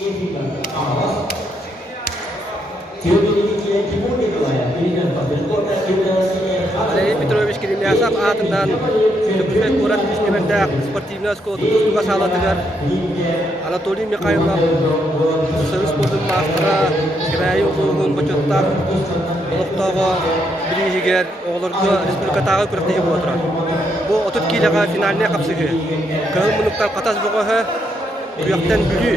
Алексей Петрович Кириллясов атынан Тюбюбек Мурат Вишневенда спортивный скоту тустуга салатыгар Анатолий Михайлов Союз спортын мастера Грай окулугун бочоттар Олуктого Бригер оголорго республикатагы күрөктеги боло турат. Бу 30 килога финаліне капсыгы. Кыл мунуктар катас богоһы күйөктен бүлүү.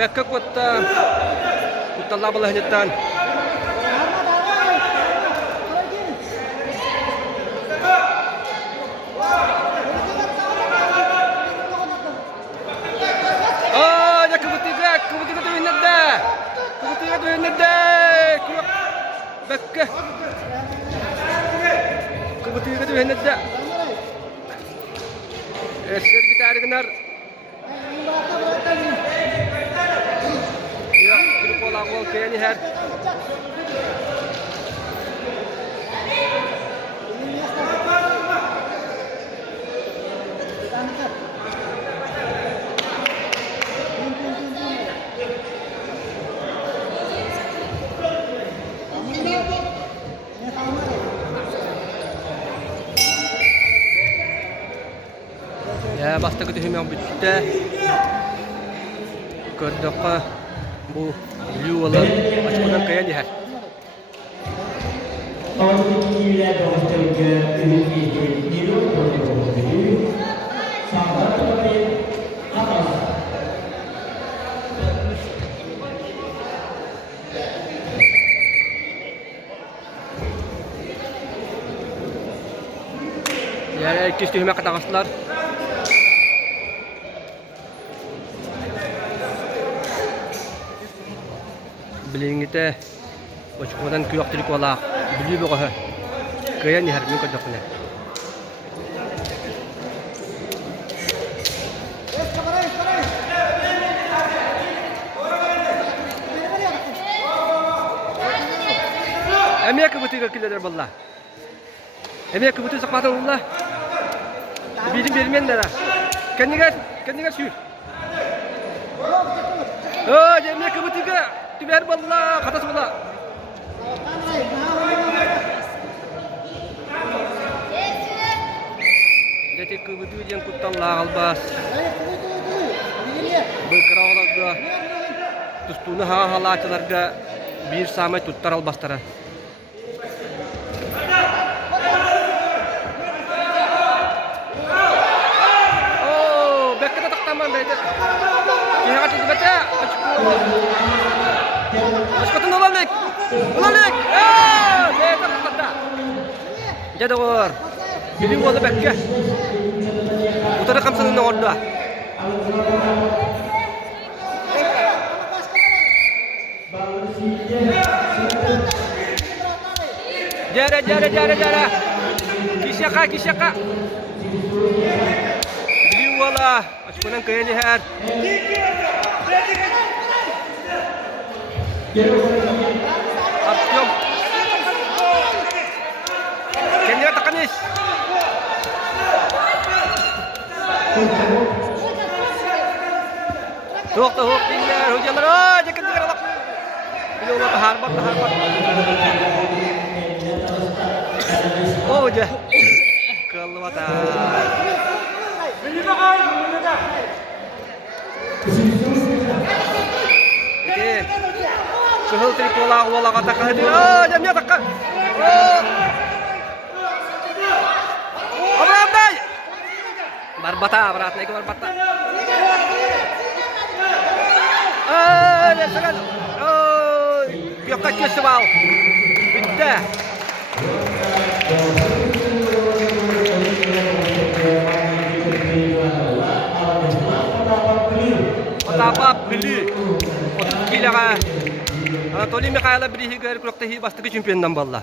Bekka kuttalla balahnetan. Oh, ya kebutiga tu hinda. Kebutiga tu hinda. Bekka. Kebutiga tu hinda. Eser bitar genar. Gol kayaknya her. Ya basta ketemu yang bitte. Kedokka bu Blue olan açmadan kayan diher. Ya ikisi hüme katakaslar. Bilingite açmadan kuyaktirik wala Blue bogoha. Kayan diher min kadakne. Emiye kebuti kiloder balla. Emiye kebuti sakmata ullah. Bilim bermenler. Kendiga sür. Oh, emiye kebuti ga tiber balla katas balla. Jadi kebuti yang kutalla albas. Berkerawalaga. Tustuna halaçlarga bir samay tuttar albastara. Askatın olalik. Beter kata. Jadi war. Bili wala bekke. Utara kamsan orda. Jara. Kisaka. Bili wala. Açmadan kaya lihat. Abjom. Kenya takanis. Tuhuk tinggal hujan terus. Jangan tinggal. Ini ulah harbat. Oh jah. Kelewatan. Sehul trik wala kata hadir. Oh, jamnya takkan. Oh. Berat naik barbata. Sagan. Yakka kesip al. Bitti. Otapa Bili 32 лаға Анатолий Михайлов Брихигер Крокtahi бастығы чемпиондан балла.